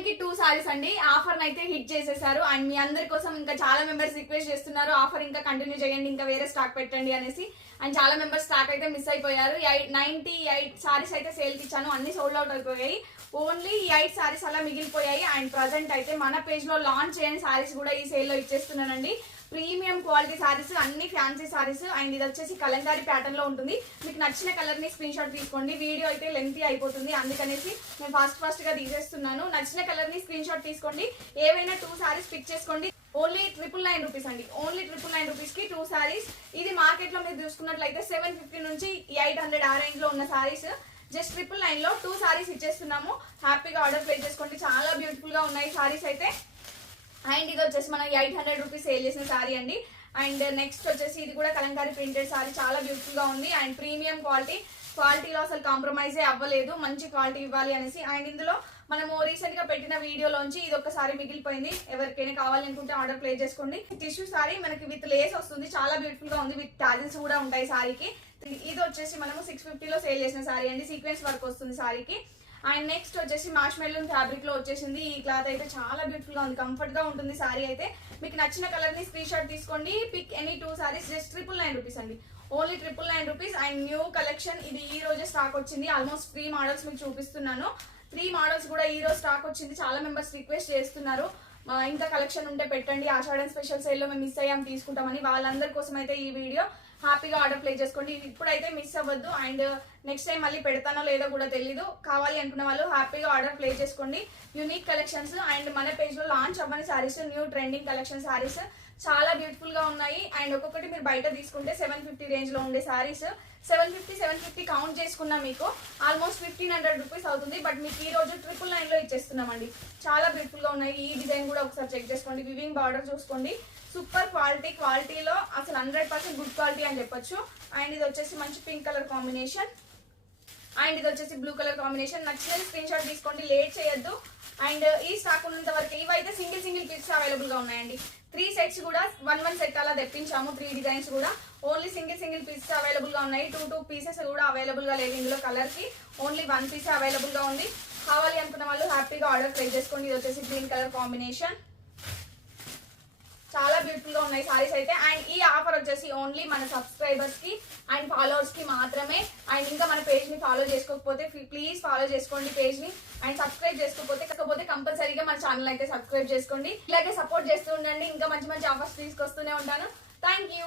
Design కి 2 సారీస్ అండి. Offer అయితే హిట్ చేసేసారు అండ్ మీ అందరి కోసం ఇంకా చాలా మెంబర్స్ రిక్వెస్ట్ చేస్తున్నారు ఆఫర్ ఇంకా కంటిన్యూ చేయండి, ఇంకా వేరే స్టాక్ పెట్టండి అనేసి. అండ్ చాలా మెంబర్స్ స్టాక్ అయితే మిస్ అయిపోయారు. 98 సారీస్ అయితే సేల్ కి ఇచ్చాను, అన్ని సోల్డ్ అవుట్ అయిపోయాయి. ఓన్లీ 8 సారీస్ అలా మిగిలిపోయాయి. అండ్ ప్రజెంట్ అయితే మన పేజ్ లో లాంచ్ చేయని సారీస్ కూడా ఈ సేల్ లో ఇచ్చేస్తున్నానండి. ప్రీమియం క్వాలిటీ సారీస్, అన్ని ఫ్యాన్సీ సారీస్. అండ్ ఇది వచ్చేసి కలంకారీ ప్యాటర్న్ లో ఉంటుంది. మీకు నచ్చిన కలర్ ని స్క్రీన్ షాట్ తీసుకోండి. వీడియో అయితే లెంతీ అయిపోతుంది, అందుకనేసి నేను ఫాస్ట్ గా తీసేస్తున్నాను. నచ్చిన కలర్ ని స్క్రీన్ షాట్ తీసుకోండి. ఏవైనా 2 సారీస్ పిక్ చేసుకోండి. ఓన్లీ 999 రూపీస్ అండి. ఓన్లీ 999 రూపీస్ కి 2 సారీస్. ఇది మార్కెట్ లో మీరు చూసుకున్నట్లయితే 750 నుంచి 800 ఆ రేంజ్ లో ఉన్న సారీస్ జస్ట్ 999 లో 2 సారీస్ ఇచ్చేస్తున్నాము. హ్యాపీగా ఆర్డర్ ప్లేస్ చేసుకోండి. చాలా బ్యూటిఫుల్ గా ఉన్నాయి సారీస్ అయితే. అండ్ ఇది వచ్చేసి మనం 800 రూపీస్ సేల్ చేసిన సారీ అండి. అండ్ నెక్స్ట్ వచ్చేసి ఇది కూడా కలంకారీ ప్రింటెడ్ సారీ, చాలా బ్యూటిఫుల్ గా ఉంది. అండ్ ప్రీమియం క్వాలిటీలో అసలు కాంప్రమైజే అవ్వలేదు, మంచి క్వాలిటీ ఇవ్వాలి అనేసి. అండ్ ఇందులో మనము రీసెంట్ గా పెట్టిన వీడియోలోంచి ఇది ఒక సారీ మిగిలిపోయింది. ఎవరికైనా కావాలనుకుంటే ఆర్డర్ ప్లేస్ చేసుకోండి. టిష్యూ సారీ మనకి విత్ లేస్ వస్తుంది, చాలా బ్యూటిఫుల్ గా ఉంది. విత్ టాజిల్స్ కూడా ఉంటాయి సారీకి. ఇది వచ్చేసి మనము 650 లో సేల్ చేసిన సారీ అండి. సీక్వెన్స్ వర్క్ వస్తుంది సారీకి. అండ్ నెక్స్ట్ వచ్చేసి మార్ష్మెల్లన్ ఫ్యాబ్రిక్ లో వచ్చేసింది. ఈ క్లాత్ అయితే చాలా బ్యూటిఫుల్ గా ఉంది, కంఫర్ట్ గా ఉంటుంది సారీ అయితే. మీకు నచ్చిన కలర్ ని స్క్రీన్ షాట్ తీసుకోండి. Pick any 2 saris just 999 rupees అండి. Only 999 rupees. And new collection ఇది ఈ రోజే స్టాక్ వచ్చింది. ఆల్మోస్ట్ 3 మోడల్స్ మీకు చూపిస్తున్నాను. 3 మోడల్స్ కూడా ఈ రోజు స్టాక్ వచ్చింది. చాలా మెంబర్స్ రిక్వెస్ట్ చేస్తున్నారు ఇంకా కలెక్షన్ ఉంటే పెట్టండి, ఆషాఢం స్పెషల్ సేల్ లో మేము మిస్ అయ్యాం తీసుకుంటామని. వాళ్ళందరి కోసం అయితే ఈ వీడియో హ్యాపీగా ఆర్డర్ ప్లేస్ చేసుకోండి. ఇప్పుడైతే మిస్ అవ్వద్దు. అండ్ నెక్స్ట్ టైం మళ్ళీ పెడతానో లేదో కూడా తెలీదు. కావాలి అనుకున్న వాళ్ళు హ్యాపీగా ఆర్డర్ ప్లేస్ చేసుకోండి. యూనిక్ కలెక్షన్స్ అండ్ మన పేజ్ లో లాంచ్ అవ్వని saris, new trending collection saris చాలా బ్యూటిఫుల్ గా ఉన్నాయి. అండ్ ఒక్కొక్కటి మీరు బయట తీసుకుంటే 750 రేంజ్ లో ఉండే సారీస్ 750 కౌంట్ చేసుకున్నా మీకు ఆల్మోస్ట్ 1500 రూపీస్ అవుతుంది. బట్ మీకు ఈ రోజు 999 లో ఇచ్చేస్తున్నామండి. చాలా బ్యూటిఫుల్ గా ఉన్నాయి. ఈ డిజైన్ కూడా ఒకసారి చెక్ చేసుకోండి. వివింగ్ బార్డర్ చూసుకోండి, సూపర్ క్వాలిటీలో అసలు 100% గుడ్ క్వాలిటీ అని చెప్పొచ్చు. అండ్ ఇది వచ్చేసి మంచి పింక్ కలర్ కాంబినేషన్. అండ్ ఇది వచ్చేసి బ్లూ కలర్ కాంబినేషన్. నచ్చిన స్క్రీన్ షాట్ తీసుకోండి, లేట్ చేయొద్దు. అండ్ ఈ స్టాక్ ఉన్నంత వరకు ఇవైతే సింగిల్ పీసెస్ అవైలబుల్ గా ఉన్నాయండి. 3 సెట్స్ కూడా 1 సెట్ అలా తెప్పించాము. 3 డిజైన్స్ కూడా ఓన్లీ సింగిల్ పీసెస్ అవైలబుల్ గా ఉన్నాయి. 2 పీసెస్ కూడా అవైలబుల్ గా లేవు ఇందులో కలర్ కి. ఓన్లీ 1 పీస్ అవైలబుల్ గా ఉంది. కావాలి అనుకున్న వాళ్ళు హ్యాపీగా ఆర్డర్ ప్లేస్ చేసుకోండి. ఇది వచ్చేసి గ్రీన్ కలర్ కాంబినేషన్. చాలా బ్యూటిఫుల్ గా ఉన్నాయి సారీస్ అయితే. అండ్ ఈ ఆఫర్ వచ్చేసి ఓన్లీ మన సబ్స్క్రైబర్స్ కి అండ్ ఫాలోవర్స్ కి మాత్రమే. అండ్ ఇంకా మన పేజ్ ని ఫాలో చేసుకోకపోతే ప్లీజ్ ఫాలో చేసుకోండి పేజ్ ని. అండ్ సబ్స్క్రైబ్ చేసుకోకపోతే కంపల్సరీగా మన ఛానల్ అయితే సబ్స్క్రైబ్ చేసుకోండి. ఇలాగే సపోర్ట్ చేస్తూ ఉండండి. ఇంకా మంచి ఆఫర్స్ తీసుకొస్తూనే ఉంటాను. Thank you.